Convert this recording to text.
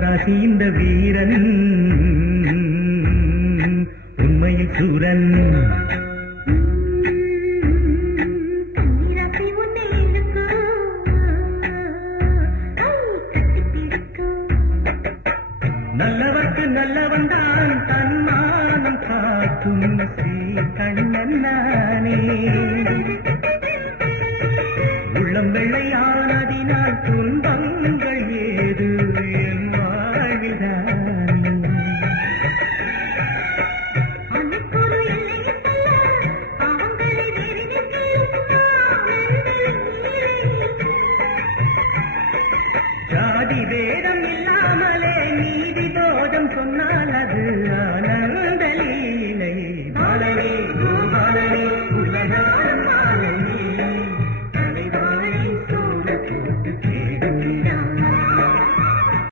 Marasi இந்த வீரன் உண்மையில் சூரன். நல்லவர்க்கு நல்லவன் தான் தன்மானம் காக்கும் கண்ணன் நானே. உள்ளம் வெள்ளையானதினால் துன்பங்கள் ஏது என் வாழ்வில்தானே. ஜாதி வேதம் இல்லாமலே நீதி போதம் சொன்னார்